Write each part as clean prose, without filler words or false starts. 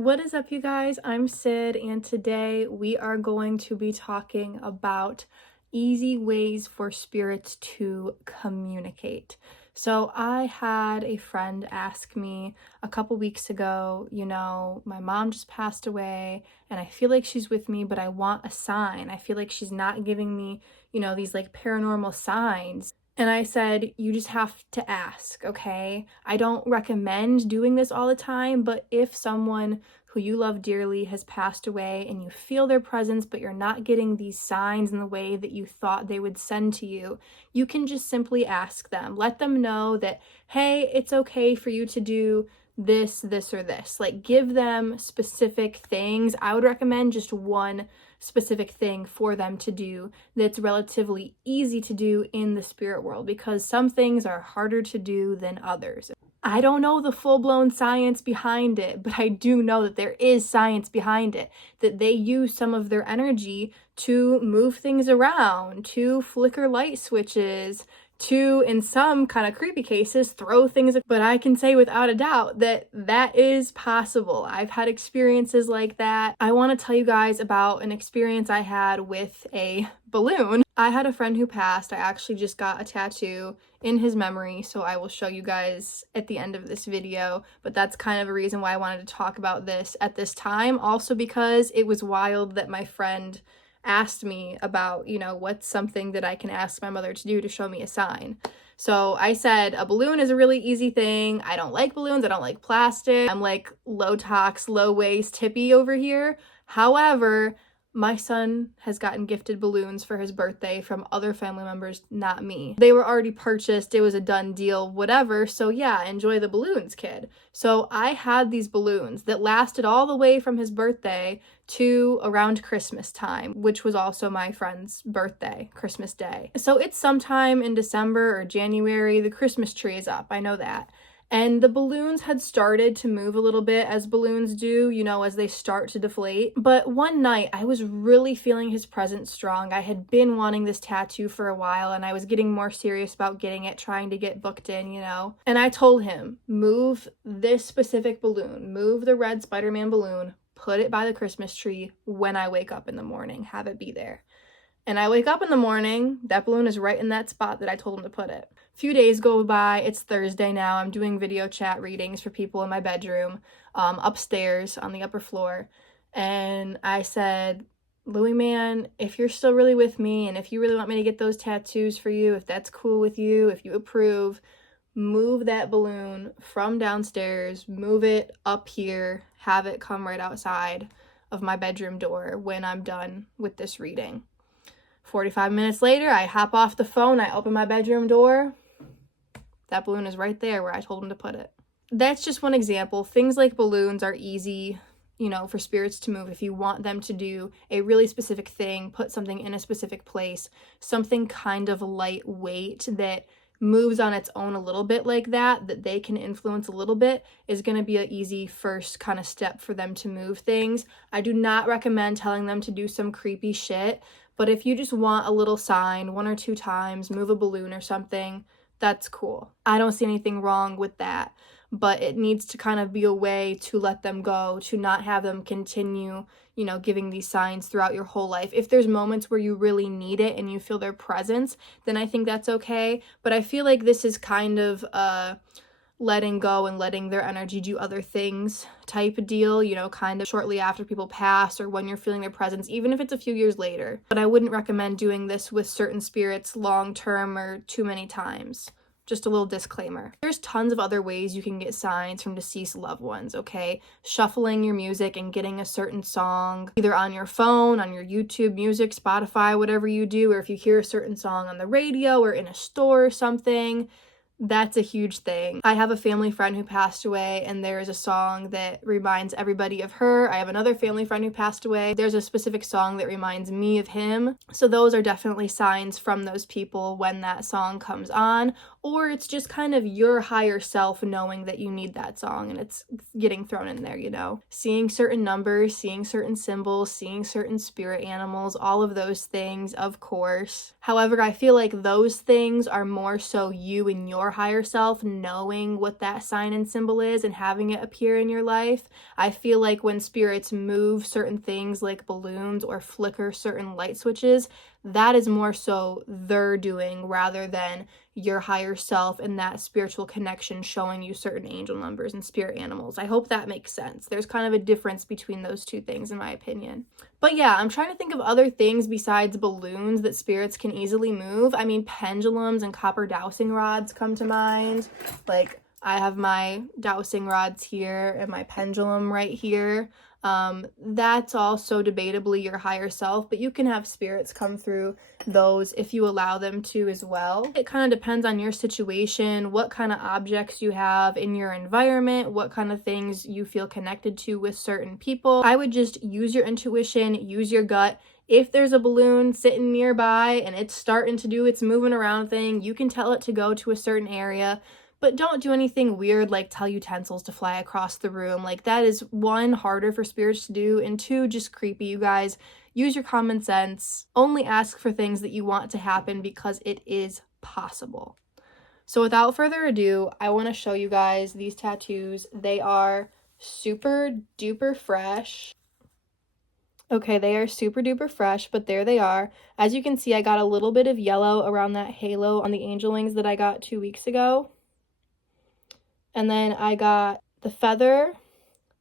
What is up, you guys? I'm Sid, and today we are going to be talking about easy ways for spirits to communicate. So I had a friend ask me a couple weeks ago, my mom just passed away and I feel like she's with me, but I want a sign. I feel like she's not giving me, these like paranormal signs. And I said, you just have to ask, okay? I don't recommend doing this all the time, but if someone who you love dearly has passed away and you feel their presence, but you're not getting these signs in the way that you thought they would send to you, you can just simply ask them. Let them know that, hey, it's okay for you to do this, or this. Like, give them specific things. I would recommend just one specific thing for them to do that's relatively easy to do in the spirit world, because some things are harder to do than others. I don't know the full-blown science behind it, but I do know that there is science behind it, that they use some of their energy to move things around, to flicker light switches, to, in some kind of creepy cases, throw things. But I can say without a doubt that that is possible. I've had experiences like that. I want to tell you guys about an experience I had with a balloon. I had a friend who passed. I actually just got a tattoo in his memory, so I will show you guys at the end of this video. But that's kind of a reason why I wanted to talk about this at this time. Also because it was wild that my friend asked me about, what's something that I can ask my mother to do to show me a sign. So I said, a balloon is a really easy thing. I don't like balloons. I don't like plastic. I'm like low tox, low waste hippie over here. However, my son has gotten gifted balloons for his birthday from other family members, not me. They were already purchased. It was a done deal, whatever. So yeah, enjoy the balloons, kid. So I had these balloons that lasted all the way from his birthday to around Christmas time, which was also my friend's birthday, Christmas Day. So it's sometime in December or January. The Christmas tree is up. I know that. And the balloons had started to move a little bit, as balloons do, as they start to deflate. But one night, I was really feeling his presence strong. I had been wanting this tattoo for a while, and I was getting more serious about getting it, trying to get booked in, And I told him, move this specific balloon, move the red Spider-Man balloon, put it by the Christmas tree when I wake up in the morning, have it be there. And I wake up in the morning, that balloon is right in that spot that I told him to put it. A few days go by, it's Thursday now, I'm doing video chat readings for people in my bedroom, upstairs on the upper floor. And I said, Louie man, if you're still really with me, and if you really want me to get those tattoos for you, if that's cool with you, if you approve, move that balloon from downstairs, move it up here, have it come right outside of my bedroom door when I'm done with this reading. 45 minutes later, I hop off the phone, I open my bedroom door. That balloon is right there where I told him to put it. That's just one example. Things like balloons are easy, for spirits to move. If you want them to do a really specific thing, put something in a specific place, something kind of lightweight that moves on its own a little bit like that they can influence a little bit, is going to be an easy first kind of step for them to move things. I do not recommend telling them to do some creepy shit, but if you just want a little sign 1 or 2 times, move a balloon or something, that's cool. I don't see anything wrong with that, but it needs to kind of be a way to let them go, to not have them continue, giving these signs throughout your whole life. If there's moments where you really need it and you feel their presence, then I think that's okay. But I feel like this is kind of letting go and letting their energy do other things type of deal, kind of shortly after people pass or when you're feeling their presence, even if it's a few years later. But I wouldn't recommend doing this with certain spirits long term or too many times. Just a little disclaimer. There's tons of other ways you can get signs from deceased loved ones, okay? Shuffling your music and getting a certain song, either on your phone, on your YouTube Music, Spotify, whatever you do, or if you hear a certain song on the radio or in a store or something. That's a huge thing. I have a family friend who passed away, and there's a song that reminds everybody of her. I have another family friend who passed away. There's a specific song that reminds me of him. So those are definitely signs from those people when that song comes on. or it's just kind of your higher self knowing that you need that song and it's getting thrown in there, you know. Seeing certain numbers, seeing certain symbols, seeing certain spirit animals, all of those things, of course. However, I feel like those things are more so you and your higher self knowing what that sign and symbol is and having it appear in your life. I feel like when spirits move certain things like balloons or flicker certain light switches, that is more so their doing rather than your higher self and that spiritual connection showing you certain angel numbers and spirit animals. I hope that makes sense. There's kind of a difference between those two things in my opinion. But yeah, I'm trying to think of other things besides balloons that spirits can easily move. I mean, pendulums and copper dowsing rods come to mind. Like, I have my dowsing rods here and my pendulum right here. That's also debatably your higher self, but you can have spirits come through those if you allow them to as well. It kind of depends on your situation, what kind of objects you have in your environment, what kind of things you feel connected to with certain people. I would just use your intuition, use your gut. If there's a balloon sitting nearby and it's starting to do its moving around thing, you can tell it to go to a certain area. But don't do anything weird like tell utensils to fly across the room. Like, that is, one, harder for spirits to do, and two, just creepy. You guys, use your common sense. Only ask for things that you want to happen because it is possible. So without further ado, I want to show you guys these tattoos. They are super duper fresh. Okay, they are super duper fresh, but there they are. As you can see, I got a little bit of yellow around that halo on the angel wings that I got 2 weeks ago. And then I got the feather,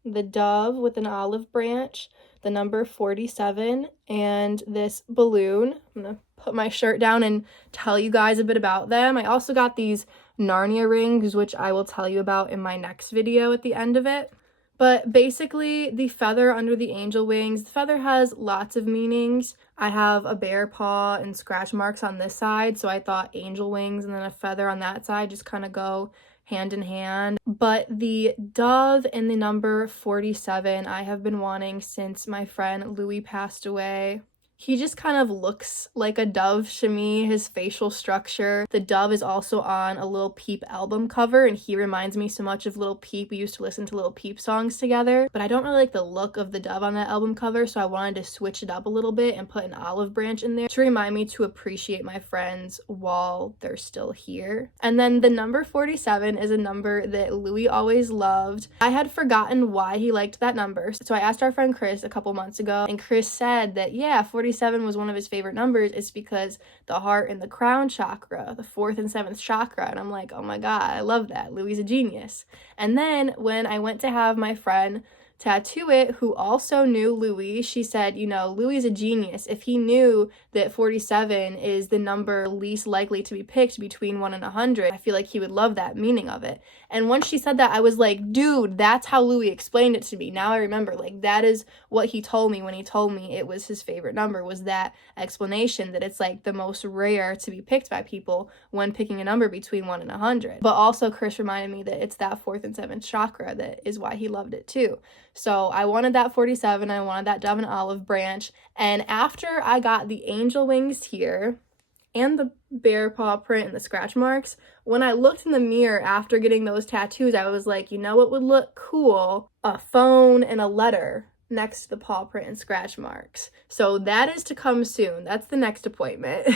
the dove with an olive branch, the number 47, and this balloon. I'm going to put my shirt down and tell you guys a bit about them. I also got these Narnia rings, which I will tell you about in my next video at the end of it. But basically, the feather under the angel wings, the feather has lots of meanings. I have a bear paw and scratch marks on this side, so I thought angel wings and then a feather on that side just kind of go hand in hand. But the dove and the number 47 I have been wanting since my friend Louis passed away. He just kind of looks like a dove to me, his facial structure. The dove is also on a Lil Peep album cover, and he reminds me so much of Lil Peep. We used to listen to Lil Peep songs together, but I don't really like the look of the dove on that album cover, so I wanted to switch it up a little bit and put an olive branch in there to remind me to appreciate my friends while they're still here. And then the number 47 is a number that Louis always loved. I had forgotten why he liked that number, so I asked our friend Chris a couple months ago, and Chris said that, yeah, 47 was one of his favorite numbers. It's because the heart and the crown chakra, the 4th and 7th chakra. And I'm like, oh my God, I love that. Louis is a genius. And then when I went to have my friend tattoo it, who also knew Louis, she said, you know, Louis is a genius. If he knew that 47 is the number least likely to be picked between 1 and 100, I feel like he would love that meaning of it. And once she said that, I was like, dude, that's how Louis explained it to me. Now I remember, like, that is what he told me when he told me it was his favorite number, was that explanation, that it's like the most rare to be picked by people when picking a number between 1 and 100. But also Chris reminded me that it's that 4th and 7th chakra that is why he loved it too. So I wanted that 47, I wanted that dove and olive branch, and after I got the angel wings here and the bear paw print and the scratch marks, when I looked in the mirror after getting those tattoos, I was like, you know what would look cool? A phone and a letter next to the paw print and scratch marks. So that is to come soon. That's the next appointment.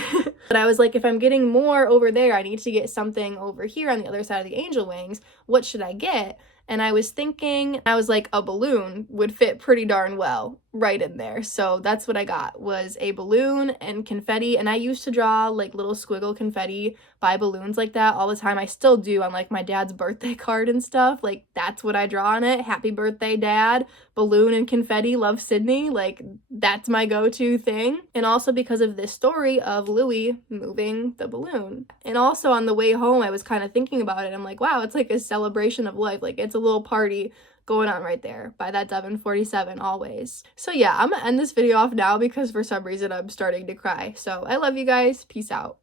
But I was like, if I'm getting more over there, I need to get something over here on the other side of the angel wings. What should I get? And I was thinking, I was like, a balloon would fit pretty darn well right in there. So that's what I got, was a balloon and confetti. And I used to draw like little squiggle confetti by balloons like that all the time. I still do on like my dad's birthday card and stuff. Like, that's what I draw on it. Happy birthday, Dad. Balloon and confetti. Love, Sydney. Like, that's my go-to thing. And also because of this story of Louis moving the balloon. And also on the way home, I was kind of thinking about it. I'm like, wow, it's like a celebration of life. Like, it's a little party going on right there by that dove and 47 always. So yeah, I'm gonna end this video off now because for some reason I'm starting to cry. So I love you guys. Peace out.